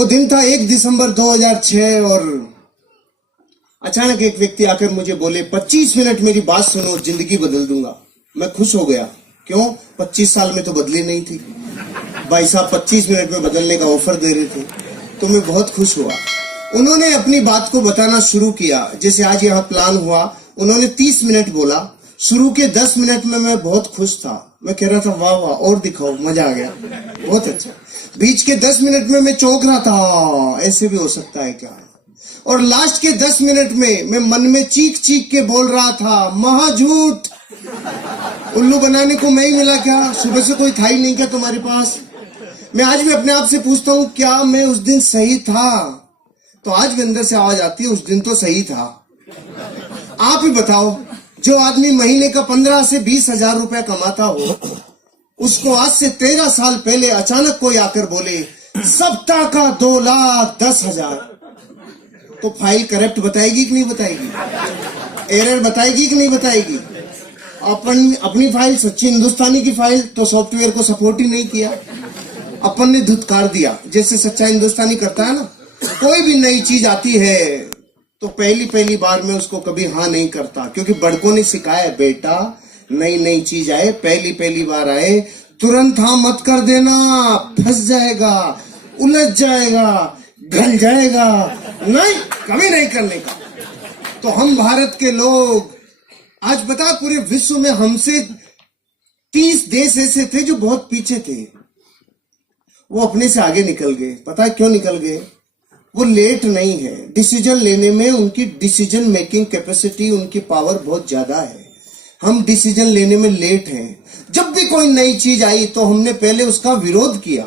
वो दिन था 1 दिसंबर 2006 और अचानक एक व्यक्ति आकर मुझे बोले 25 मिनट मेरी बात सुनो, जिंदगी बदल दूंगा। मैं खुश हो गया। क्यों? 25 साल में तो बदली नहीं थी। भाई साहब 25 मिनट में बदलने का ऑफर दे रहे थे, तो मैं बहुत खुश हुआ। उन्होंने अपनी बात को बताना शुरू किया। जैसे आज यहाँ प्लान हुआ, उन्होंने 30 मिनट बोला। शुरू के 10 मिनट में मैं बहुत खुश था। मैं कह रहा था वाह वाह और दिखाओ, मजा आ गया, बहुत अच्छा। बीच के 10 मिनट में मैं चौंक रहा था, ऐसे भी हो सकता है क्या। और लास्ट के 10 मिनट में मैं मन में चीख चीख के बोल रहा था महा झूठ, उल्लू बनाने को मैं ही मिला क्या? सुबह से कोई था ही नहीं क्या तुम्हारे पास? मैं आज भी अपने आप से पूछता हूँ क्या मैं उस दिन सही था? तो आज भी अंदर से आवाज आती है उस दिन तो सही था। आप ही बताओ, जो आदमी महीने का 15 से 20 हजार रुपया कमाता हो, उसको आज से 13 साल पहले अचानक कोई आकर बोले सप्ताह का 2,10,000, तो फाइल करेक्ट बताएगी कि नहीं बताएगी? एरर बताएगी कि नहीं बताएगी? अपनी फाइल सच्ची हिंदुस्तानी की फाइल तो सॉफ्टवेयर को सपोर्ट ही नहीं किया, अपन ने धुतकार दिया। जैसे सच्चा हिंदुस्तानी करता है ना, कोई भी नई चीज आती है तो पहली बार में उसको कभी हाँ नहीं करता, क्योंकि बड़कों ने सिखाया है बेटा, नई चीज आए, पहली बार आए, तुरंत हाँ मत कर देना, फंस जाएगा, उलझ जाएगा, घल जाएगा, नहीं कभी नहीं करने का। तो हम भारत के लोग आज बता पूरे विश्व में हमसे 30 देश ऐसे थे जो बहुत पीछे थे, वो अपने से आगे निकल गए। पता है क्यों निकल गए? वो लेट नहीं है, डिसीजन लेने में उनकी डिसीजन मेकिंग कैपेसिटी, उनकी पावर बहुत ज्यादा है। हम डिसीजन लेने में लेट हैं। जब भी कोई नई चीज आई तो हमने पहले उसका विरोध किया।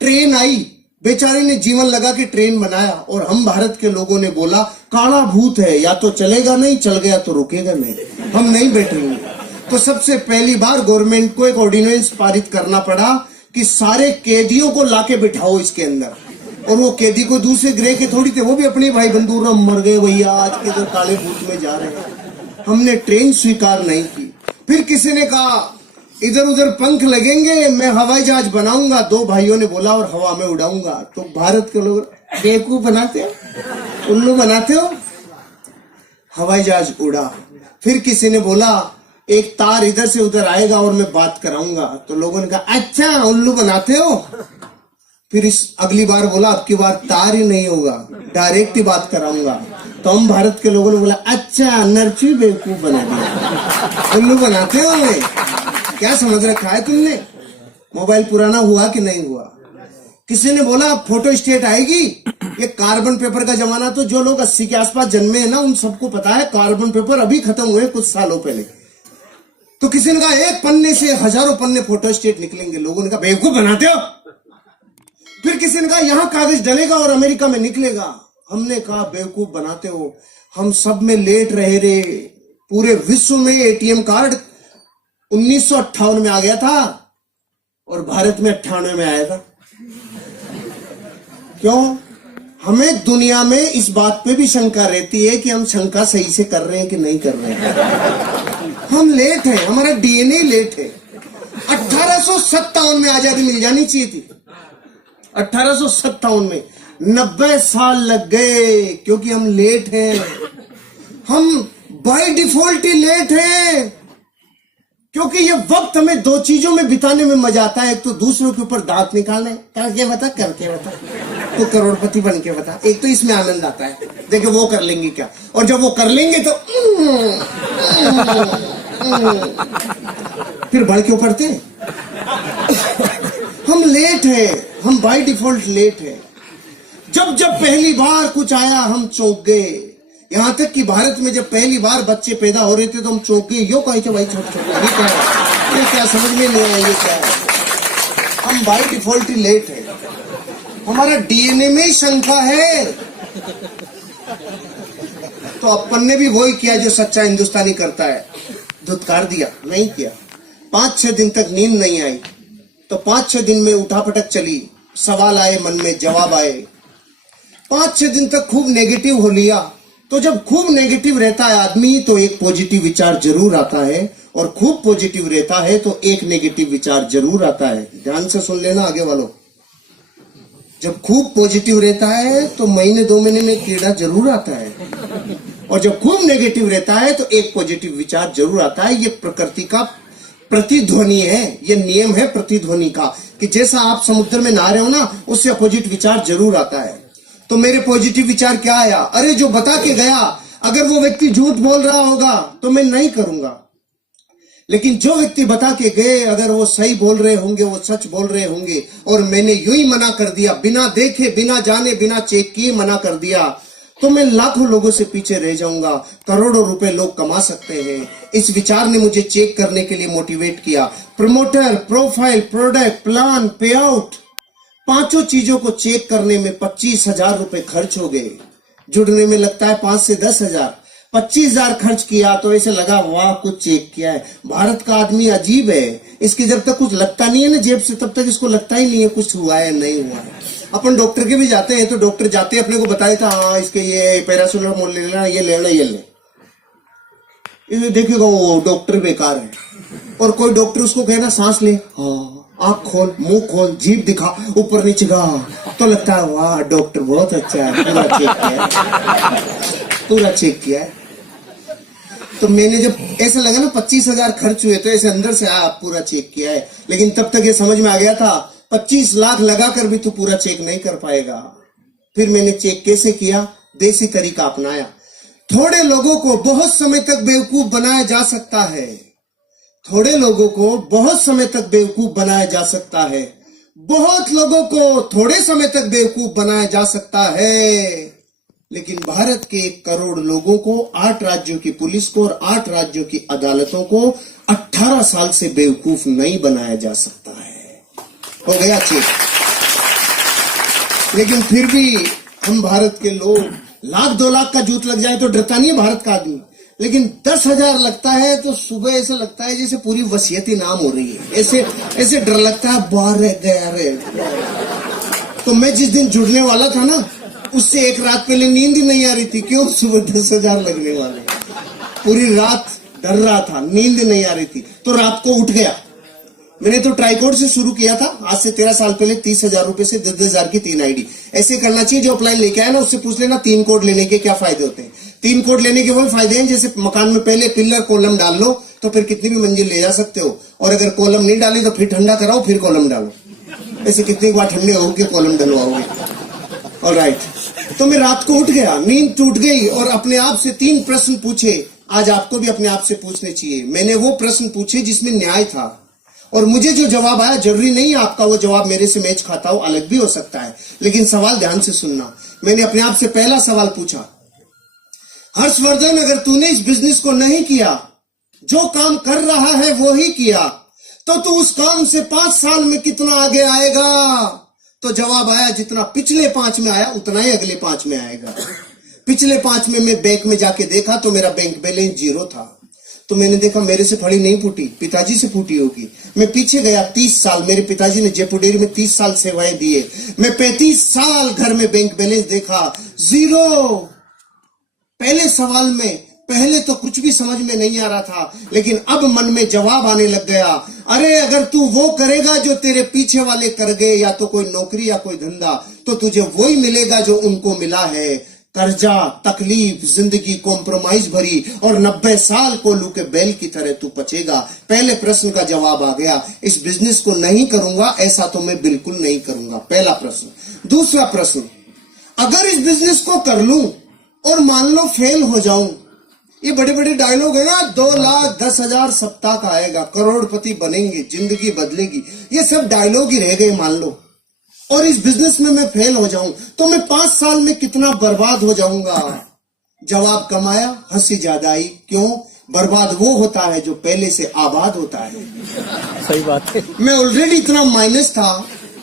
ट्रेन आई, बेचारे ने जीवन लगा के ट्रेन बनाया, और हम भारत के लोगों ने बोला काला भूत है, या तो चलेगा नहीं, चल गया तो रुकेगा नहीं, हम नहीं बैठेंगे। तो सबसे पहली बार गवर्नमेंट को एक ऑर्डिनेंस पारित करना पड़ा कि सारे कैदियों को लाके बिठाओ इसके अंदर। और वो कैदी को दूसरे ग्रह के थोड़ी थे, वो भी अपने भाई बंधुओं मर गए भैया, आज के जो काले भूत में जा रहे हैं। हमने ट्रेन स्वीकार नहीं की। फिर किसी ने कहा इधर उधर पंख लगेंगे, मैं हवाई जहाज बनाऊंगा। 2 भाइयों ने बोला और हवा में उड़ाऊंगा। तो भारत के लोग बेवकूफ बनाते हो, उल्लू बनाते हो, हवाई जहाज उड़ा। फिर किसी ने बोला एक तार इधर से उधर आएगा और मैं बात कराऊंगा। तो लोगों ने कहा अच्छा उल्लू बनाते हो। फिर इस अगली बार बोला अब की बार तार ही नहीं होगा, डायरेक्ट ही बात कराऊंगा। तो हम भारत के लोगों ने बोला अच्छा नरचू बेवकूफ बना दिया, उल्लू बनाते हो हमें, क्या समझ रखा है तुमने? मोबाइल पुराना हुआ कि नहीं हुआ? किसी ने बोला फोटो स्टेट आएगी। ये कार्बन पेपर का जमाना, तो जो लोग 80 के आसपास जन्मे हैं ना, उन सबको पता है कार्बन पेपर अभी खत्म हुए कुछ सालों पहले। तो किसी ने कहा एक पन्ने से हजारों पन्ने फोटो स्टेट निकलेंगे। लोगों ने कहा बेवकूफ बनाते हो। फिर किसी ने कहा यहां कागज डलेगा और अमेरिका में निकलेगा। हमने कहा बेवकूफ बनाते हो, हम सब में लेट रहे रे। पूरे विश्व में एटीएम कार्ड 1958 में आ गया था और भारत में 98 में आया था। क्यों? हमें दुनिया में इस बात पे भी शंका रहती है कि हम शंका सही से कर रहे हैं कि नहीं कर रहे हैं। हम लेट हैं, हमारा डीएनए लेट है। 1857 में आजादी मिल जानी चाहिए थी। 1857 में 90 साल लग गए, क्योंकि हम लेट हैं। हम बाय डिफॉल्ट ही लेट हैं, क्योंकि ये वक्त हमें 2 चीजों में बिताने में मजा आता है। एक तो दूसरों के ऊपर दांत निकालने, करके बता तो करोड़पति बन के बता। एक तो इसमें आनंद आता है, देखो वो कर लेंगे क्या, और जब वो कर लेंगे तो फिर बढ़ के पड़ते। हम लेट हैं, हम बाय डिफॉल्ट लेट हैं। जब पहली बार कुछ आया हम चौंक गए। यहां तक कि भारत में जब पहली बार बच्चे पैदा हो रहे थे तो हम चौंक गए। यो कहे भाई छोटे ये क्या समझ में नहीं आया, ये क्या है? हम बाय डिफॉल्ट ही लेट है, हमारा डीएनए में शंका है। तो अपन ने भी वही किया जो सच्चा हिंदुस्तानी करता है, धुतकार दिया, नहीं किया। 5-6 दिन तक नींद नहीं आई, तो 5-6 दिन में उठापटक चली, सवाल आए मन में, जवाब आए। 5-6 दिन तक खूब नेगेटिव हो लिया। तो जब खूब नेगेटिव रहता है आदमी तो एक पॉजिटिव विचार जरूर आता है, और खूब पॉजिटिव रहता है तो एक नेगेटिव विचार जरूर आता है। ध्यान से सुन लेना आगे वालों। जब खूब पॉजिटिव रहता है तो महीने 2 महीने में कीड़ा जरूर आता है, और जब खूब नेगेटिव रहता है तो एक पॉजिटिव विचार जरूर आता है। ये प्रकृति का प्रतिध्वनि है, ये नियम है प्रतिध्वनि का, कि जैसा आप समुद्र में नहा रहे हो ना, उससे अपोजिट विचार जरूर आता है। तो मेरे पॉजिटिव विचार क्या आया? अरे जो बता के गया, अगर वो व्यक्ति झूठ बोल रहा होगा तो मैं नहीं करूंगा, लेकिन जो व्यक्ति बता के गए अगर वो सही बोल रहे होंगे, वो सच बोल रहे होंगे, और मैंने यूं ही मना कर दिया, बिना देखे, बिना जाने, बिना चेक किए मना कर दिया, तो मैं लाखों लोगों से पीछे रह जाऊंगा। करोड़ों रुपए लोग कमा सकते हैं। इस विचार ने मुझे चेक करने के लिए मोटिवेट किया। प्रमोटर, प्रोफाइल, प्रोडक्ट, प्लान, पे आउट, 5 चीजों को चेक करने में 25,000 रुपए खर्च हो गए। जुड़ने में लगता है 5 से 10,000। 25,000 खर्च किया तो ऐसे लगा वाह कुछ चेक किया है। भारत का आदमी अजीब है, इसके जब तक कुछ लगता नहीं है ना जेब से, तब तक इसको लगता ही नहीं है कुछ हुआ है नहीं हुआ है। अपन डॉक्टर के भी जाते हैं तो डॉक्टर जाते अपने को बताए था, हाँ इसके ये पैरासिटामोल ले लेना, ये लेना, ये ले, ये देखिएगा वो डॉक्टर बेकार है। और कोई डॉक्टर उसको कहना सांस ले, हाँ आंख खोल, मुंह खोल, जीभ दिखा, ऊपर नीचे गा, तो लगता है वाह डॉक्टर बहुत अच्छा है, पूरा चेक किया है, पूरा चेक किया है। तो मैंने जब ऐसा लगा ना 25,000 खर्च हुए तो ऐसे अंदर से पूरा चेक किया है। लेकिन तब तक ये समझ में आ गया था 25 लाख लगाकर भी तू पूरा चेक नहीं कर पाएगा। फिर मैंने चेक कैसे किया? देसी तरीका अपनाया। थोड़े लोगों को बहुत समय तक बेवकूफ बनाया जा सकता है, थोड़े लोगों को बहुत समय तक बेवकूफ बनाया जा सकता है, बहुत लोगों को थोड़े समय तक बेवकूफ बनाया जा सकता है, लेकिन भारत के 1 करोड़ लोगों को, 8 राज्यों की पुलिस को और 8 राज्यों की अदालतों को 18 साल से बेवकूफ नहीं बनाया जा सकता है। हो गया चेक। लेकिन फिर भी हम भारत के लोग, 1,00,000-2 लाख का जूत लग जाए तो डरता नहीं है भारत का आदमी, लेकिन 10,000 लगता है तो सुबह ऐसा लगता है जैसे पूरी वसीयत नाम हो रही है, ऐसे डर लगता है बाहर रह गया रे। तो मैं जिस दिन जुड़ने वाला था ना, उससे 1 रात पहले नींद ही नहीं आ रही थी। क्यों? सुबह 10,000 लगने वाले। पूरी रात डर रहा था, नींद नहीं आ रही थी, तो रात को उठ गया। मैंने तो ट्राइकोड से शुरू किया था आज से 13 साल पहले। 30,000 रुपए से 10,000 की 3 आईडी। ऐसे करना चाहिए। जो अपलाइन लेके आया ना उससे पूछ लेना 3 कोड लेने के क्या फायदे होते हैं। 3 कोड लेने के वही फायदे हैं जैसे मकान में पहले पिलर कॉलम डाल लो तो फिर कितनी भी मंजिल ले जा सकते हो, और अगर कॉलम नहीं डाली तो फिर ठंडा कराओ फिर कॉलम डालो। ऐसे कितनी बार ठंडे होगे कॉलम डलवाओगे। ऑलराइट, तो मैं रात को उठ गया, नींद टूट गई और अपने आप से 3 प्रश्न पूछे। आज आपको भी अपने आप से पूछने चाहिए। मैंने वो प्रश्न पूछे जिसमें न्याय था, और मुझे जो जवाब आया, जरूरी नहीं आपका वो जवाब मेरे से मैच खाता हो, अलग भी हो सकता है, लेकिन सवाल ध्यान से सुनना। मैंने अपने आप से पहला सवाल पूछा, हर्षवर्धन अगर तूने इस बिजनेस को नहीं किया, जो काम कर रहा है वो ही किया, तो तू उस काम से 5 साल में कितना आगे आएगा? तो जवाब आया जितना पिछले 5 में आया उतना ही अगले 5 में आएगा। पिछले 5 में मैं बैंक में जाके देखा तो मेरा बैंक बैलेंस 0 था। तो मैंने देखा मेरे से फड़ी नहीं फूटी, पिताजी से फूटी होगी। मैं पीछे गया 30 साल, मेरे पिताजी ने जयपुर डेयरी में 30 साल सेवाएं दी है। मैं 35 साल घर में बैंक बैलेंस देखा 0। पहले सवाल में पहले तो कुछ भी समझ में नहीं आ रहा था, लेकिन अब मन में जवाब आने लग गया। अरे अगर तू वो करेगा जो तेरे पीछे वाले कर गए, या तो कोई नौकरी या कोई धंधा, तो तुझे वही मिलेगा जो उनको मिला है। कर्जा, तकलीफ, जिंदगी कॉम्प्रोमाइज भरी, और 90 साल कोल्हू के बैल की तरह तू पचेगा। पहले प्रश्न का जवाब आ गया, इस बिजनेस को नहीं करूंगा, ऐसा तो मैं बिल्कुल नहीं करूंगा। पहला प्रश्न। दूसरा प्रश्न, अगर इस बिजनेस को कर लूं और मान लो फेल हो जाऊं, ये बड़े बड़े डायलॉग है ना, 2,10,000 सप्ताह का आएगा, करोड़पति बनेंगे, जिंदगी बदलेगी, ये सब डायलॉग ही रह गए मान लो, और इस बिजनेस में मैं फेल हो जाऊं तो मैं 5 साल में कितना बर्बाद हो जाऊंगा। जवाब कम आया, हंसी ज्यादा आई। क्यों? बर्बाद वो होता है जो पहले से आबाद होता है। सही बात है। मैं ऑलरेडी इतना माइनस था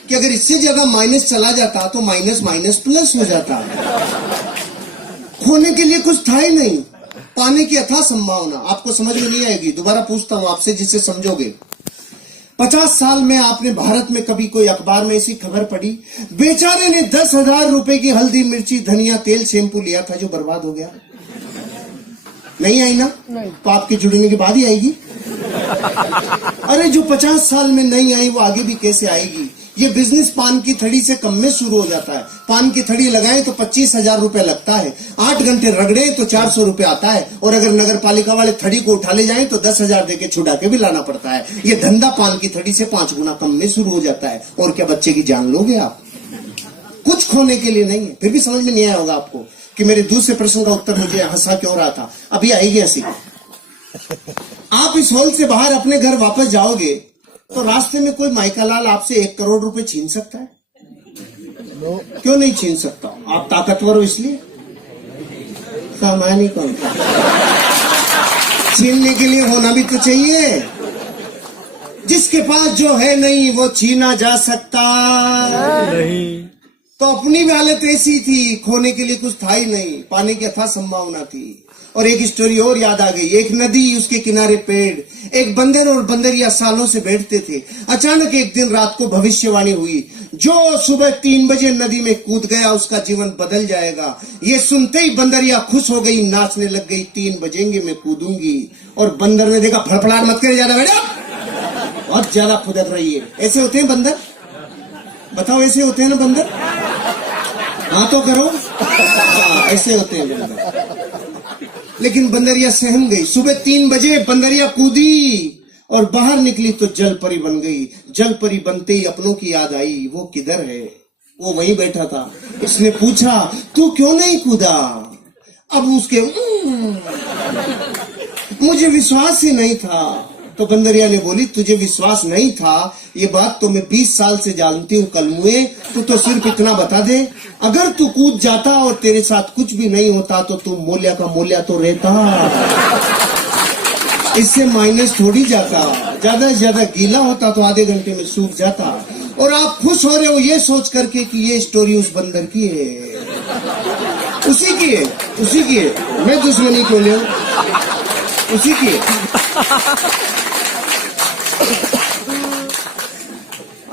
कि अगर इससे जगह माइनस चला जाता तो माइनस माइनस प्लस हो जाता। खोने के लिए कुछ था ही नहीं, पाने की अथाह संभावना। आपको समझ में नहीं आएगी, दोबारा पूछता हूं आपसे जिससे समझोगे। 50 साल में आपने भारत में कभी कोई अखबार में ऐसी खबर पढ़ी, बेचारे ने 10,000 रुपए की हल्दी, मिर्ची, धनिया, तेल, शैम्पू लिया था जो बर्बाद हो गया? नहीं आई ना? नहीं। तो आपके जुड़ने के बाद ही आएगी। अरे जो 50 साल में नहीं आई वो आगे भी कैसे आएगी? ये बिजनेस पान की थड़ी से कम में शुरू हो जाता है। पान की थड़ी लगाएं तो 25,000 रुपए लगता है, 8 घंटे रगड़े तो 400 रुपए आता है, और अगर नगर पालिका वाले थड़ी को उठा ले जाएं तो 10,000 देके छुड़ा के भी लाना पड़ता है। ये धंधा पान की थड़ी से 5 गुना कम में शुरू हो जाता है। और क्या बच्चे की जान लोगे आप? कुछ खोने के लिए नहीं है। फिर भी समझ में नहीं आया होगा आपको कि मेरे दूसरे प्रश्न का उत्तर मुझे हंसा क्यों रहा था। अभी आएगी हंसी। आप इस हॉल से बाहर अपने घर वापस जाओगे तो रास्ते में कोई माइकालाल आपसे 1 करोड़ रुपए छीन सकता है? क्यों नहीं छीन सकता? आप ताकतवर हो इसलिए? सामान्य कौन? छीनने के लिए होना भी तो चाहिए। जिसके पास जो है नहीं वो छीना जा सकता नहीं। तो अपनी भी हालत ऐसी थी, खोने के लिए कुछ था ही नहीं, पाने की अथाह संभावना थी। और एक स्टोरी और याद आ गई। एक नदी, उसके किनारे पेड़, एक बंदर और बंदरिया सालों से बैठते थे। अचानक एक दिन रात को भविष्यवाणी हुई, जो सुबह 3 बजे नदी में कूद गया उसका जीवन बदल जाएगा। ये सुनते ही बंदरिया खुश हो गई, नाचने लग गई, 3 बजेंगे मैं कूदूंगी। और बंदर ने देखा, फड़फड़ाहट मत करे ज्यादा बेटा, बहुत ज्यादा फुदक रही है। ऐसे होते हैं बंदर? बताओ, ऐसे होते हैं ना बंदर? हाँ तो करो। ऐसे होते हैं बंदर। लेकिन बंदरिया सहम गई। सुबह 3 बजे बंदरिया कूदी और बाहर निकली तो जल परी बन गई। जल परी बनते ही अपनों की याद आई, वो किधर है? वो वहीं बैठा था। इसने पूछा, तू क्यों नहीं कूदा? अब उसके मुझे विश्वास ही नहीं था। तो बंदरिया ने बोली, तुझे विश्वास नहीं था ये बात तो मैं 20 साल से जानती हूँ कलमुए। तू तो सिर्फ इतना बता दे, अगर तू कूद जाता और तेरे साथ कुछ भी नहीं होता तो तू मूल्य का मूल्य तो रहता, इससे माइनस थोड़ी जाता। ज्यादा से ज्यादा गीला होता तो आधे घंटे में सूख जाता। और आप खुश हो रहे हो ये सोच करके कि ये स्टोरी उस बंदर की है, उसी की है, उसी की है। मैं दुश्मनी क्यों ले, उसी की है।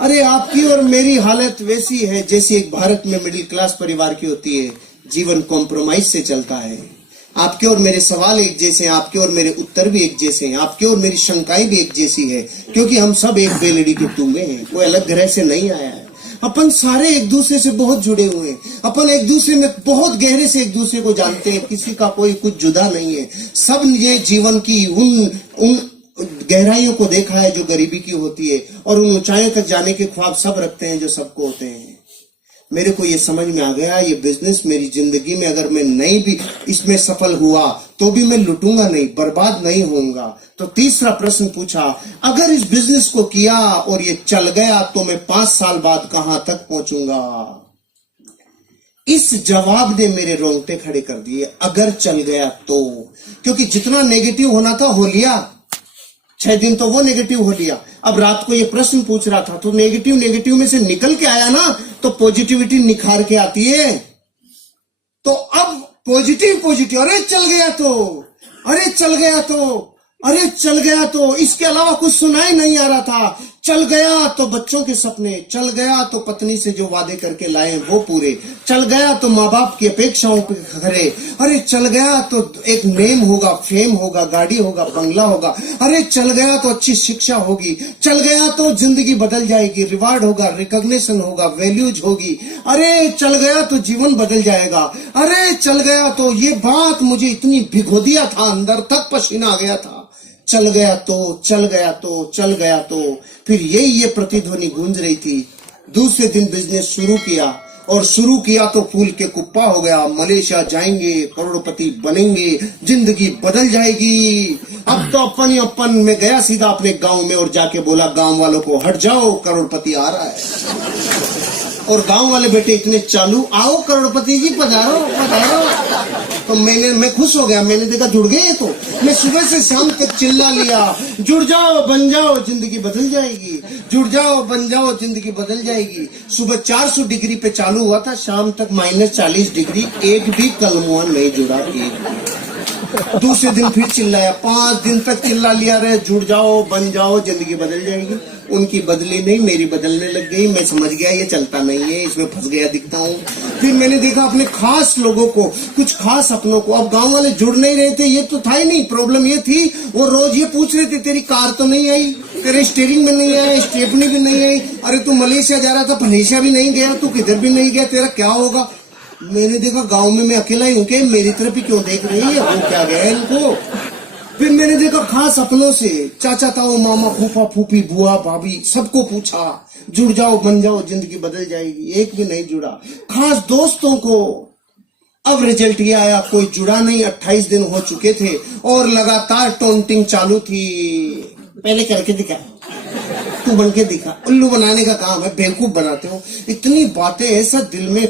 अरे आपकी और मेरी हालत वैसी है जैसी एक भारत में मिडिल क्लास परिवार की होती है। जीवन कॉम्प्रोमाइज से चलता है। आपके और मेरे सवाल एक जैसे हैं, आपके और मेरे उत्तर भी एक जैसे हैं, आपके और मेरी शंकाएं भी एक जैसी है, क्योंकि हम सब एक बेलड़ी के टूंबे हैं। कोई अलग ग्रह से नहीं आया है। अपन सारे एक दूसरे से बहुत जुड़े हुए हैं। अपन एक दूसरे में बहुत गहरे से एक दूसरे को जानते हैं। किसी का कोई कुछ जुदा नहीं है। सब ये जीवन की उन गहराइयों को देखा है जो गरीबी की होती है, और उन ऊंचाइयों तक जाने के ख्वाब सब रखते हैं जो सबको होते हैं। मेरे को ये समझ में आ गया, ये बिजनेस मेरी जिंदगी में अगर मैं नहीं भी इसमें सफल हुआ तो भी मैं लुटूंगा नहीं, बर्बाद नहीं होऊंगा। तो तीसरा प्रश्न पूछा, अगर इस बिजनेस को किया और ये चल गया तो मैं 5 साल बाद कहां तक पहुंचूंगा? इस जवाब ने मेरे रोंगटे खड़े कर दिए। अगर चल गया तो, क्योंकि जितना नेगेटिव होना था हो लिया। 6 दिन तो वो नेगेटिव हो लिया। अब रात को ये प्रश्न पूछ रहा था तो नेगेटिव में से निकल के आया ना, तो पॉजिटिविटी निखार के आती है। तो अब पॉजिटिव, अरे चल गया तो, अरे चल गया तो, अरे चल गया तो, इसके अलावा कुछ सुनाई नहीं आ रहा था। चल गया तो बच्चों के सपने, चल गया तो पत्नी से जो वादे करके लाए वो पूरे, चल गया तो माँ बाप की अपेक्षाओं पे खरे, अरे चल गया तो एक नेम होगा, फेम होगा, गाड़ी होगा, बंगला होगा, अरे चल गया तो अच्छी शिक्षा होगी, चल गया तो जिंदगी बदल जाएगी, रिवार्ड होगा, रिकॉग्निशन होगा, वैल्यूज होगी, अरे चल गया तो जीवन बदल जाएगा, अरे चल गया तो ये बात मुझे इतनी भिगो दिया था, अंदर तक पसीना आ गया था। चल गया तो, चल गया तो, चल गया तो, फिर ये प्रतिध्वनि गूंज रही थी। दूसरे दिन बिजनेस शुरू किया, और शुरू किया तो फूल के कुप्पा हो गया। मलेशिया जाएंगे, करोड़पति बनेंगे, जिंदगी बदल जाएगी। अब तो अपन में गया सीधा अपने गांव में और जाके बोला गांव वालों को, हट जाओ करोड़पति आ रहा है। और गांव वाले बेटे इतने चालू, आओ करोड़पति जी पधारो पधारो। तो मैं खुश हो गया। मैंने देखा जुड़ गए। तो मैं सुबह से शाम तक चिल्ला लिया, जुड़ जाओ बन जाओ जिंदगी बदल जाएगी, जुड़ जाओ बन जाओ जिंदगी बदल जाएगी। सुबह 400 डिग्री पे चालू हुआ था, शाम तक -40 डिग्री, एक भी कलमुआ नहीं जुड़ा। एक दूसरे दिन फिर चिल्लाया, 5 दिन तक चिल्ला लिया रहे, जुड़ जाओ, बन जाओ, जिंदगी बदल जाएगी। उनकी बदली नहीं, मेरी बदलने लग गई। मैं समझ गया ये चलता नहीं है, इसमें फंस गया दिखता हूँ। फिर मैंने देखा अपने खास लोगों को, कुछ खास अपनों को। अब गांव वाले जुड़ नहीं रहे थे, ये तो था ही नहीं। प्रॉब्लम ये थी, वो रोज ये पूछ रहे थे, तेरी कार तो नहीं आई, तेरे स्टीयरिंग में नहीं आया, स्टेपनी भी नहीं आई, अरे तू मलेशिया जा रहा था, मलेशिया भी नहीं गया, तू किधर भी नहीं गया, तेरा क्या होगा। मैंने देखा गांव में मैं अकेला ही हूं के, मेरी तरफ ही क्यों देख रही है, वो क्या गया इनको। फिर मैंने देखा खास अपनों से, चाचा ताऊ, मामा, फूफा फूफी, बुआ भाभी, सबको पूछा, जुड़ जाओ, बन जाओ, जिंदगी बदल जाएगी। एक भी नहीं जुड़ा। खास दोस्तों को, अब रिजल्ट ये आया, कोई जुड़ा नहीं। 28 दिन हो चुके थे और लगातार टोंटिंग चालू थी। पहले करके दिखा, तू बन के दिखा। उल्लू बनाने का काम है, बेवकूफ बनाते हो। इतनी बातें ऐसा दिल में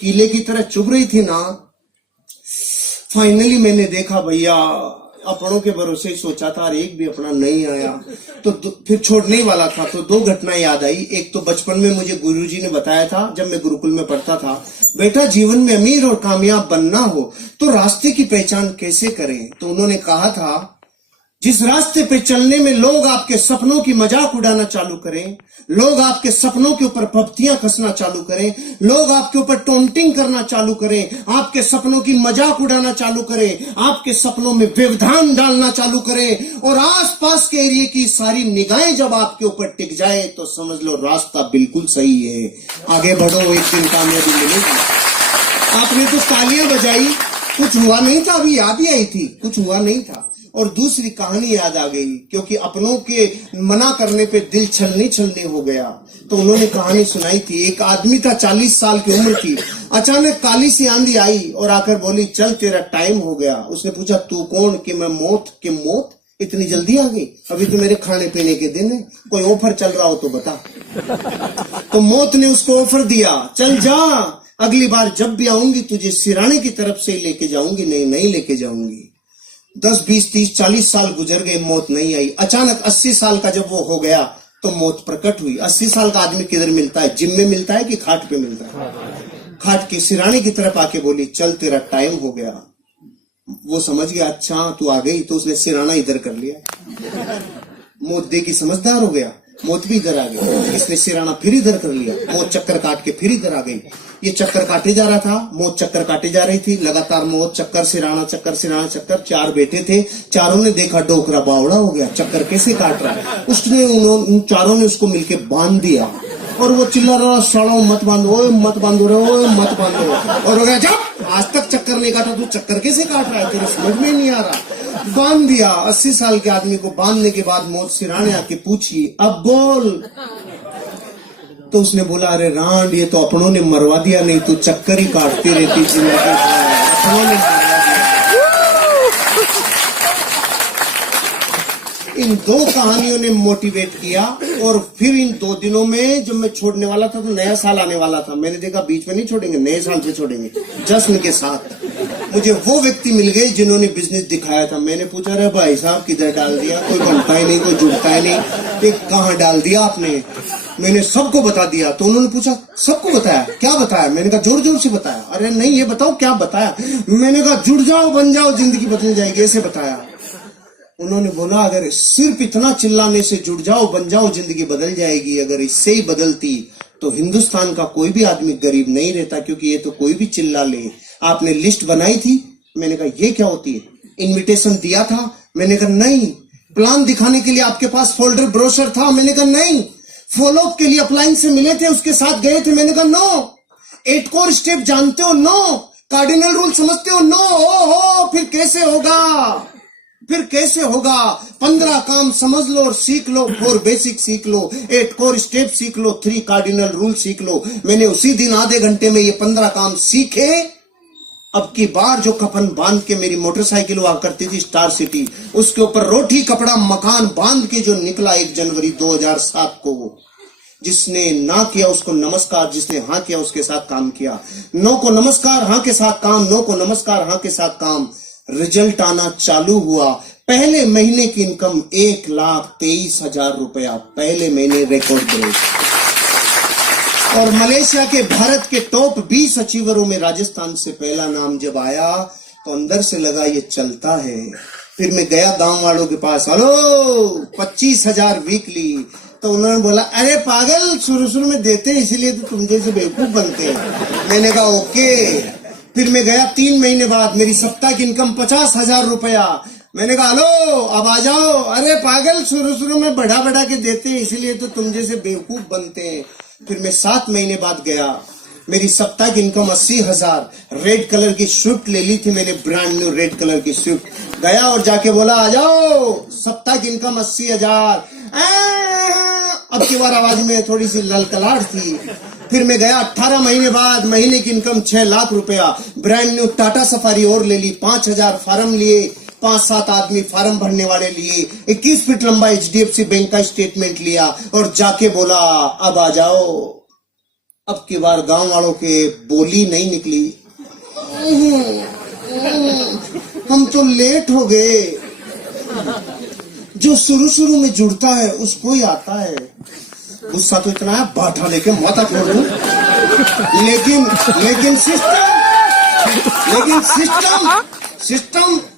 कीले की तरह चुभ रही थी ना। फाइनली मैंने देखा भैया, अपनों के भरोसे ही सोचा था और एक भी अपना नहीं आया, तो फिर छोड़ने ही वाला था। तो 2 घटनाएं याद आई। एक तो बचपन में मुझे गुरुजी ने बताया था, जब मैं गुरुकुल में पढ़ता था, बेटा जीवन में अमीर और कामयाब बनना हो तो रास्ते की पहचान कैसे करें। तो उन्होंने कहा था, जिस रास्ते पे चलने में लोग आपके सपनों की मजाक उड़ाना चालू करें, लोग आपके सपनों के ऊपर पपतियां कसना चालू करें, लोग आपके ऊपर टोंटिंग करना चालू करें, आपके सपनों की मजाक उड़ाना चालू करें, आपके सपनों में व्यवधान डालना चालू करें और आसपास के एरिया की सारी निगाहें जब आपके ऊपर टिक जाए, तो समझ लो रास्ता बिल्कुल सही है, आगे बढ़ो, एक दिन कामयाबी मिलेगी। आपने तो तालियां बजाई, कुछ हुआ नहीं था, अभी याद ही आई थी, कुछ हुआ नहीं था। और दूसरी कहानी याद आ गई, क्योंकि अपनों के मना करने पे दिल छलनी छलनी हो गया। तो उन्होंने कहानी सुनाई थी। एक आदमी था, 40 साल की उम्र थी। अचानक काली सी आंधी आई और आकर बोली, चल तेरा टाइम हो गया। उसने पूछा, तू कौन? कि मैं मौत। कि मौत इतनी जल्दी आ गई? अभी तो मेरे खाने पीने के दिन है, कोई ऑफर चल रहा हो तो बता। तो मौत ने उसको ऑफर दिया, चल जा, अगली बार जब भी आऊंगी तुझे सिराने की तरफ से लेके जाऊंगी, नहीं लेके जाऊंगी। 10, 20, 30, 40 साल गुजर गए, मौत नहीं आई। अचानक 80 साल का जब वो हो गया तो मौत प्रकट हुई। 80 साल का आदमी किधर मिलता है? जिम में मिलता है कि खाट पे मिलता है? खाट की सिराने की तरफ आके बोली, चल तेरा टाइम हो गया। वो समझ गया, अच्छा तू आ गई, तो उसने सिराना इधर कर लिया। मौत देखी, समझदार हो गया, मौत भी इधर आ गई। इसने सिराना फिर इधर कर लिया, मौत चक्कर काट के फिर इधर आ गई। ये चक्कर काटे जा रहा था, मौत चक्कर काटे जा रही थी, लगातार मौत चक्कर सिराना चक्कर सिराना चक्कर। 4 बेटे थे, चारों ने देखा डोकरा बावड़ा हो गया, चक्कर कैसे काट रहा है। उसने उन चारों ने उसको मिलके बांध दिया और वो चिल्ला रहा, सालों मत बांधो, मत बांधो रे, मत बांधो। और हो गया, जब आज तक चक्कर नहीं काटा, तू चक्कर कैसे काट रहा है, तेरे समझ में नहीं आ रहा। बांध दिया। 80 साल के आदमी को बांधने के बाद मौत सिराने आके पूछी, अब बोल। तो उसने बोला, अरे रांड, ये तो अपनों ने मरवा दिया, नहीं तो चक्कर ही काटती रहती जिंदगी। अपनों ने मरवा दिया। इन 2 कहानियों ने मोटिवेट किया। और फिर इन 2 दिनों में जब मैं छोड़ने वाला था तो नया साल आने वाला था, मैंने देखा बीच में नहीं छोड़ेंगे, नए साल से छोड़ेंगे जश्न के साथ। मुझे वो व्यक्ति मिल गए जिन्होंने बिजनेस दिखाया था। मैंने पूछा, अरे भाई साहब किधर डाल दिया, कोई बनता ही नहीं, कोई जुड़ता ही नहीं, कहाँ डाल दिया आपने? मैंने सबको बता दिया। तो उन्होंने पूछा, सबको बताया? क्या बताया? मैंने कहा, जोर जोर से बताया। अरे नहीं, ये बताओ क्या बताया? मैंने कहा, जुड़ जाओ, बन जाओ, जिंदगी बदल जाएगी, ऐसे बताया। उन्होंने बोला, अगर सिर्फ इतना चिल्लाने से जुड़ जाओ, बन जाओ, जिंदगी बदल जाएगी, अगर इससे ही बदलती तो हिंदुस्तान का कोई भी आदमी गरीब नहीं रहता, क्योंकि ये तो कोई भी चिल्ला ले। आपने लिस्ट बनाई थी? मैंने कहा, ये क्या होती है? इनविटेशन दिया था? मैंने कहा नहीं। प्लान दिखाने के लिए आपके पास फोल्डर ब्रोशर था? मैंने कहा नहीं। फॉलोअप के लिए अपलाइन से मिले थे, उसके साथ गए थे? मैंने कहा नो। 8 कोर स्टेप जानते हो? नो। कार्डिनल रूल समझते हो? नो। हो फिर कैसे होगा? फिर कैसे होगा? 15 काम समझ लो और सीख लो। 4 बेसिक सीख लो, 8 कोर स्टेप सीख लो, 3 कार्डिनल रूल सीख लो। मैंने उसी दिन आधे घंटे में ये 15 काम सीखे। अब की बार जो कफन बांध के मेरी मोटरसाइकिल हुआ करती थी स्टार सिटी, उसके ऊपर रोटी कपड़ा मकान बांध के जो निकला 1 जनवरी 2007 को, वो जिसने ना किया उसको नमस्कार, जिसने हाँ किया उसके साथ काम किया। नो को नमस्कार, हाँ के साथ काम, नो को नमस्कार, हाँ के साथ काम। रिजल्ट आना चालू हुआ। पहले महीने की इनकम 1,23,000 रुपया, पहले महीने रिकॉर्ड ब्रेक। और मलेशिया के भारत के टॉप 20 अचीवरों में राजस्थान से पहला नाम जब आया तो अंदर से लगा ये चलता है। फिर मैं गया गांव वालों के पास, हेलो 25,000 वीकली। तो उन्होंने बोला अरे पागल, शुरू शुरू में देते हैं इसीलिए तो तुम जैसे बेवकूफ बनते हैं। मैंने कहा ओके। फिर मैं गया 3 महीने बाद, मेरी सप्ताह की इनकम 50,000 रुपया। मैंने कहा हेलो अब आ जाओ। अरे पागल, शुरू शुरू में बढ़ा बढ़ा के देते हैं इसीलिए तो तुम जैसे बेवकूफ बनते हैं। फिर मैं 7 महीने बाद गया, मेरी सप्ताह की इनकम 80,000। रेड कलर की स्विफ्ट ले ली थी मैंने, ब्रांड न्यू रेड कलर की स्विफ्ट। गया और जाके बोला आ जाओ, सप्ताह की इनकम 80,000। अब की बार आवाज में थोड़ी सी ललकलाहट थी। फिर मैं गया 18 महीने बाद, महीने की इनकम 6 लाख रुपया। ब्रांड न्यू टाटा सफारी और ले ली, 5,000 फार्म लिए, 5-7 आदमी फार्म भरने वाले लिए, 21 फीट लंबा HDFC बैंक का स्टेटमेंट लिया और जाके बोला अब आ जाओ। अब की बार गांव वालों के बोली नहीं निकली, हम तो लेट हो गए। जो शुरू शुरू में जुड़ता है उसको ही आता है। गुस्सा तो इतना है बाठा लेके माथा फोड़ दूं। लेकिन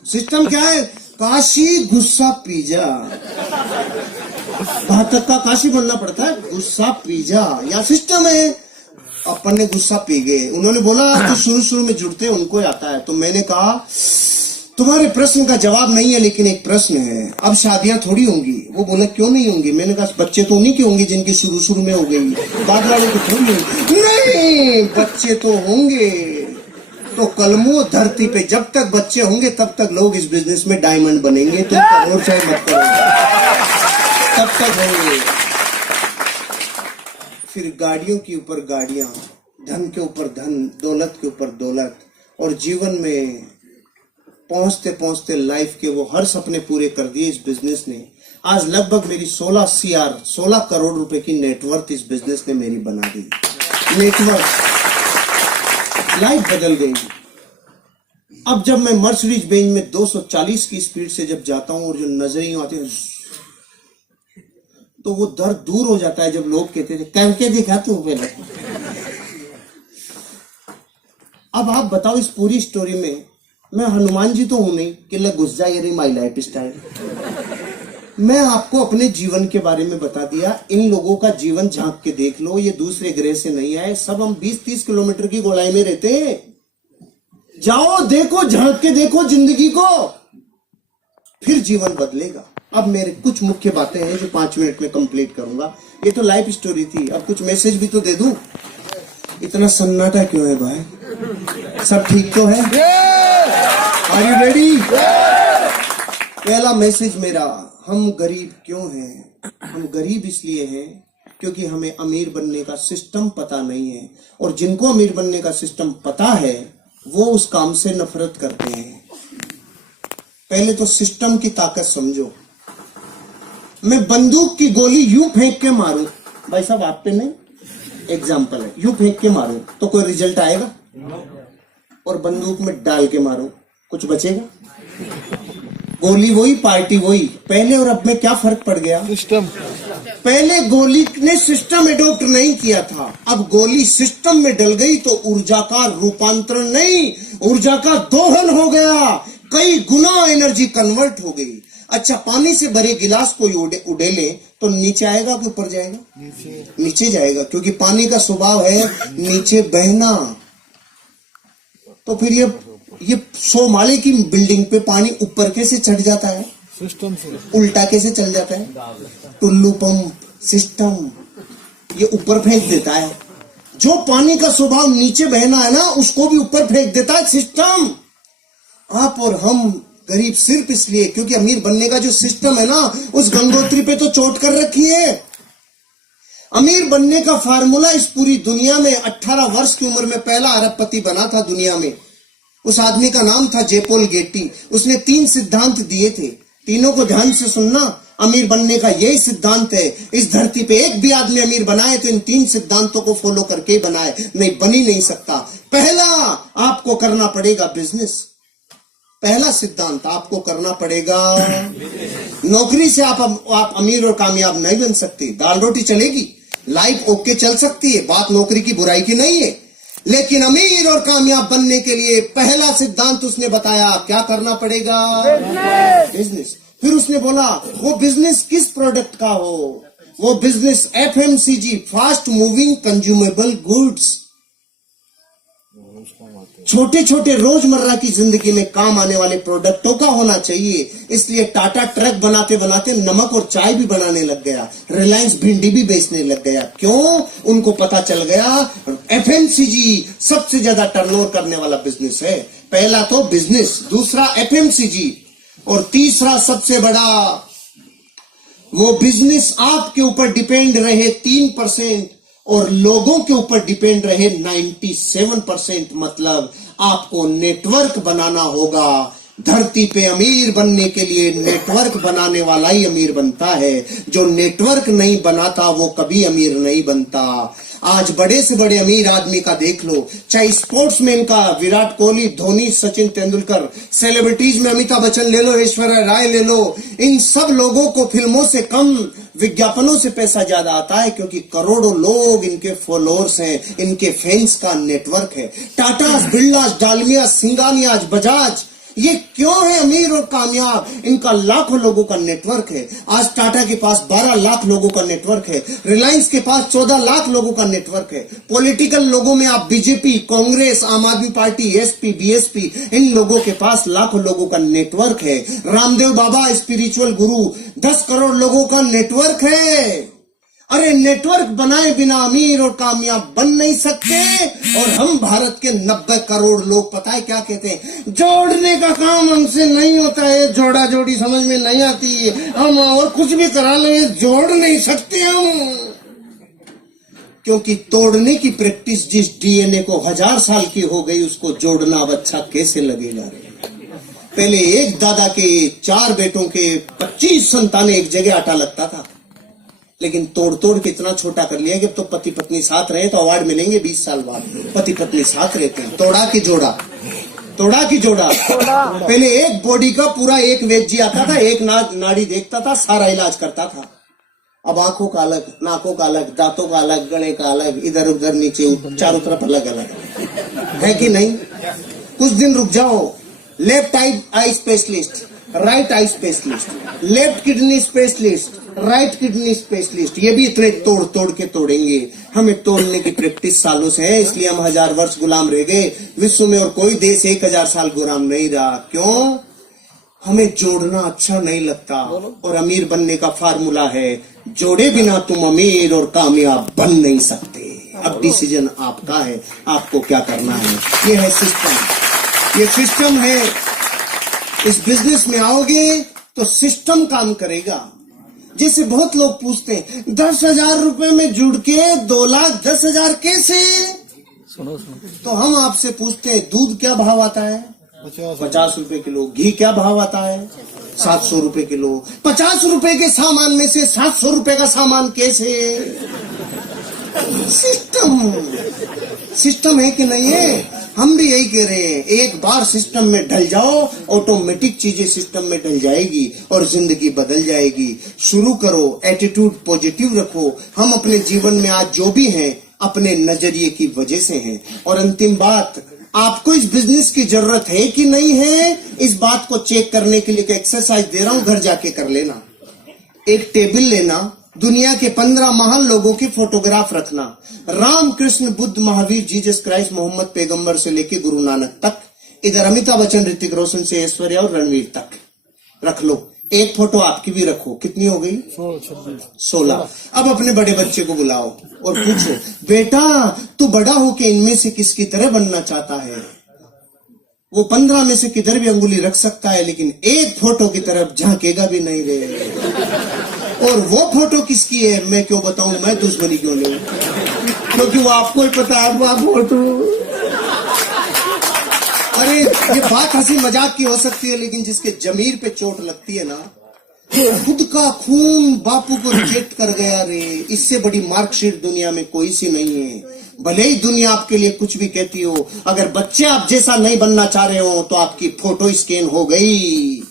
सिस्टम क्या है? काशी गुस्सा पीजा। घातक का काशी बनना पड़ता है, गुस्सा पीजा या सिस्टम है। अपन ने गुस्सा पी गए। उन्होंने बोला जो शुरू शुरू में जुड़ते हैं उनको ही आता है। तो मैंने कहा तुम्हारे प्रश्न का जवाब नहीं है, लेकिन एक प्रश्न है, अब शादियां थोड़ी होंगी। वो बोले क्यों नहीं होंगी? मैंने कहा बच्चे तो उन्हीं के होंगे जिनकी शुरू शुरू में हो गई, बाद वालों की थोड़ी होंगी। नहीं, बच्चे तो होंगे। तो कलमों धरती पे जब तक बच्चे होंगे तब तक लोग इस बिजनेस में डायमंड बनेंगे। तुम करो चाहे मत करो, तब तक होंगे। फिर गाड़ियों के ऊपर गाड़ियां, धन के ऊपर धन, दौलत के ऊपर दौलत, और जीवन में पहुंचते पहुंचते लाइफ के वो हर सपने पूरे कर दिए इस बिजनेस ने। आज लगभग मेरी 16 करोड़ रुपए की नेटवर्थ इस बिजनेस ने मेरी बना दी। नेटवर्थ, लाइफ बदल गई। अब जब मैं मर्सिडीज बेंज में 240 की स्पीड से जब जाता हूं और जो नजरें आती हैं तो वो दर्द दूर हो जाता है। जब लोग कहते थे करके दिखा तू पहले। अब आप बताओ इस पूरी स्टोरी में मैं हनुमान जी तो हूं नहीं कि लग घुस जाए रही माई लाइफ स्टाइल। मैं आपको अपने जीवन के बारे में बता दिया। इन लोगों का जीवन झांक के देख लो, ये दूसरे ग्रह से नहीं आए। सब हम 20-30 किलोमीटर की गोलाई में रहते हैं। जाओ देखो, झांक के देखो जिंदगी को, फिर जीवन बदलेगा। अब मेरे कुछ मुख्य बातें हैं जो 5 मिनट में कंप्लीट करूंगा। ये तो लाइफ स्टोरी थी, अब कुछ मैसेज भी तो दे दूं। इतना सन्नाटा क्यों है भाई? सब ठीक तो है? Are you ready? पहला मैसेज मेरा, हम गरीब क्यों हैं? हम गरीब इसलिए हैं क्योंकि हमें अमीर बनने का सिस्टम पता नहीं है, और जिनको अमीर बनने का सिस्टम पता है वो उस काम से नफरत करते हैं। पहले तो सिस्टम की ताकत समझो। मैं बंदूक की गोली यूं फेंक के मारूं, भाई साहब आप पे नहीं, एग्जाम्पल है, यूं फेंक के मारूं तो कोई रिजल्ट आएगा? और बंदूक में डाल के मारूं कुछ बचेगा? गोली वही, पार्टी वही। पहले और अब में क्या फर्क पड़ गया? सिस्टम। पहले गोली ने सिस्टम एडॉप्ट नहीं किया था, अब गोली सिस्टम में डल गई तो ऊर्जा का रूपांतरण नहीं, ऊर्जा का दोहन हो गया। कई गुना एनर्जी कन्वर्ट हो गई। अच्छा, पानी से भरे गिलास कोई उड़ेले तो नीचे आएगा कि ऊपर जाएगा? नीचे जाएगा, क्योंकि पानी का स्वभाव है नीचे बहना। तो फिर ये 100 माले की बिल्डिंग पे पानी ऊपर कैसे चढ़ जाता है? सिस्टम से। उल्टा कैसे चल जाता है? टुल्लू पंप सिस्टम ये ऊपर फेंक देता है। जो पानी का स्वभाव नीचे बहना है ना, उसको भी ऊपर फेंक देता है सिस्टम। आप और हम गरीब सिर्फ इसलिए क्योंकि अमीर बनने का जो सिस्टम है ना, उस गंगोत्री पे तो चोट कर रखी है। अमीर बनने का फार्मूला इस पूरी दुनिया में 18 वर्ष की उम्र में पहला अरबपति बना था दुनिया में। उस आदमी का नाम था जेपोल गेटी। उसने 3 सिद्धांत दिए थे, तीनों को ध्यान से सुनना। अमीर बनने का यही सिद्धांत है। इस धरती पे एक भी आदमी अमीर बनाए तो इन 3 सिद्धांतों को फॉलो करके ही बनाए, नहीं बन ही नहीं सकता। पहला, आपको करना पड़ेगा बिजनेस। पहला सिद्धांत, आपको करना पड़ेगा। नौकरी से आप अमीर और कामयाब नहीं बन सकते। दाल रोटी चलेगी, लाइफ ओके चल सकती है, बात नौकरी की बुराई की नहीं है, लेकिन अमीर और कामयाब बनने के लिए पहला सिद्धांत उसने बताया, क्या करना पड़ेगा? बिजनेस। फिर उसने बोला वो बिजनेस किस प्रोडक्ट का हो? वो business FMCG, fast moving consumable goods, छोटे छोटे रोजमर्रा की जिंदगी में काम आने वाले प्रोडक्टों का होना चाहिए। इसलिए टाटा ट्रक बनाते बनाते नमक और चाय भी बनाने लग गया, रिलायंस भिंडी भी बेचने लग गया। क्यों? उनको पता चल गया एफएमसीजी सबसे ज्यादा टर्नओवर करने वाला बिजनेस है। पहला तो बिजनेस, दूसरा एफएमसीजी, और तीसरा सबसे बड़ा वो बिजनेस आपके ऊपर डिपेंड रहे 3% और लोगों के ऊपर डिपेंड रहे 97%। मतलब आपको नेटवर्क बनाना होगा। धरती पे अमीर बनने के लिए नेटवर्क बनाने वाला ही अमीर बनता है। जो नेटवर्क नहीं बनाता वो कभी अमीर नहीं बनता। आज बड़े से बड़े अमीर आदमी का देख लो, चाहे स्पोर्ट्समैन का विराट कोहली, धोनी, सचिन तेंदुलकर, सेलिब्रिटीज में अमिताभ बच्चन ले लो, ऐश्वर्या राय ले लो, इन सब लोगों को फिल्मों से कम विज्ञापनों से पैसा ज्यादा आता है, क्योंकि करोड़ों लोग इनके फॉलोअर्स हैं, इनके फैंस का नेटवर्क है। टाटा, बिरला, डालमिया, सिंगानिया, बजाज, ये क्यों है अमीर और कामयाब? इनका लाखों लोगों का नेटवर्क है। आज टाटा के पास 12 लाख लोगों का नेटवर्क है, रिलायंस के पास 14 लाख लोगों का नेटवर्क है। पॉलिटिकल लोगों में आप बीजेपी, कांग्रेस, आम आदमी पार्टी, एसपी, बीएसपी, इन लोगों के पास लाखों लोगों का नेटवर्क है। रामदेव बाबा स्पिरिचुअल गुरु, 10 करोड़ लोगों का नेटवर्क है। अरे नेटवर्क बनाए बिना अमीर और कामयाब बन नहीं सकते। और हम भारत के 90 करोड़ लोग पता है क्या कहते हैं? जोड़ने का काम हमसे नहीं होता है, जोड़ा जोड़ी समझ में नहीं आती है, हम और कुछ भी करा लेंगे, जोड़ नहीं सकते हम। क्योंकि तोड़ने की प्रैक्टिस जिस डीएनए को 1000 साल की हो गई, उसको जोड़ना अब अच्छा कैसे लगेगा? पहले एक दादा के 4 बेटों के 25 संतानें एक जगह आटा लगता था, लेकिन तोड़ तोड़ के इतना छोटा कर लिया कि अब तो पति पत्नी साथ रहे तो अवार्ड मिलेंगे 20 साल बाद। पति पत्नी साथ रहते हैं, तोड़ा की जोड़ा, तोड़ा की जोड़ा। पहले एक बॉडी का पूरा एक वैद्य आता था, एक नाड़ी देखता था, सारा इलाज करता था। अब आंखों का अलग, नाकों का अलग, दांतों का अलग, गले का अलग, इधर उधर नीचे चारों तरफ अलग अलग है कि नहीं? कुछ दिन रुक जाओ। Left eye specialist, right eye specialist, left kidney specialist, right kidney specialist, ये भी इतने तोड़ तोड़ के तोड़ेंगे। हमें तोड़ने की प्रैक्टिस सालों से है, इसलिए हम 1000 वर्ष गुलाम रह गए। विश्व में और कोई देश 1000 साल गुलाम नहीं रहा। क्यों? हमें जोड़ना अच्छा नहीं लगता। और अमीर बनने का फार्मूला है, जोड़े बिना तुम अमीर और कामयाब बन नहीं सकते। अब डिसीजन आपका है, आपको क्या करना है। ये है सिस्टम, ये सिस्टम है। इस बिजनेस में आओगे तो सिस्टम काम करेगा। जैसे बहुत लोग पूछते हैं 10,000 रुपए में जुड़ के 2,10,000 कैसे? सुनो तो हम आपसे पूछते हैं दूध क्या भाव आता है? 50 रुपए किलो। घी क्या भाव आता है? 700 रुपए किलो। 50 रुपए के सामान में से 700 रुपए का सामान कैसे? सिस्टम है कि नहीं है? हम भी यही कह रहे हैं, एक बार सिस्टम में ढल जाओ, ऑटोमेटिक चीजें सिस्टम में ढल जाएगी और जिंदगी बदल जाएगी। शुरू करो, एटीट्यूड पॉजिटिव रखो। हम अपने जीवन में आज जो भी हैं अपने नजरिए की वजह से हैं। और अंतिम बात, आपको इस बिजनेस की जरूरत है कि नहीं है, इस बात को चेक करने के लिए एक एक्सरसाइज दे रहा हूं, घर जाके कर लेना। एक टेबल लेना, दुनिया के 15 महान लोगों की फोटोग्राफ रखना, राम, कृष्ण, बुद्ध, महावीर, जीसस क्राइस्ट, मोहम्मद पैगंबर से लेके गुरु नानक तक, इधर अमिताभ बच्चन, ऋतिक रोशन से ऐश्वर्या और रणवीर तक रख लो। एक फोटो आपकी भी रखो। कितनी हो गई? 16। अब अपने बड़े बच्चे को बुलाओ और पूछो, बेटा तू बड़ा होके इनमें से किसकी तरह बनना चाहता है? वो 15 में से किधर भी अंगुली रख सकता है, लेकिन एक फोटो की तरफ झांकेगा भी नहीं रे। और वो फोटो किसकी है मैं क्यों बताऊं, मैं दुश्मनी क्यों लूं? क्योंकि वो आपको ही पता है वो फोटो। अरे ये बात हंसी मजाक की हो सकती है, लेकिन जिसके जमीर पे चोट लगती है ना, खुद का खून बापू को रिजेक्ट कर गया रे, इससे बड़ी मार्कशीट दुनिया में कोई सी नहीं है। भले ही दुनिया आपके लिए कुछ भी कहती हो, अगर बच्चे आप जैसा नहीं बनना चाह रहे हो तो आपकी फोटो स्कैन हो गई।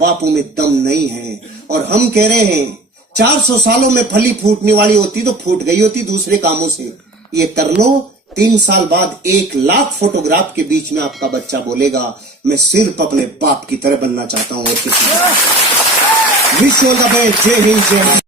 बापू में दम नहीं है। और हम कह रहे हैं 400 सालों में फली फूटने वाली होती तो फूट गई होती दूसरे कामों से। ये कर लो, 3 साल बाद 1 लाख फोटोग्राफ के बीच में आपका बच्चा बोलेगा मैं सिर्फ अपने बाप की तरह बनना चाहता हूं और किसी विश ऑल द बेस्ट। जय हिंद जय भारत।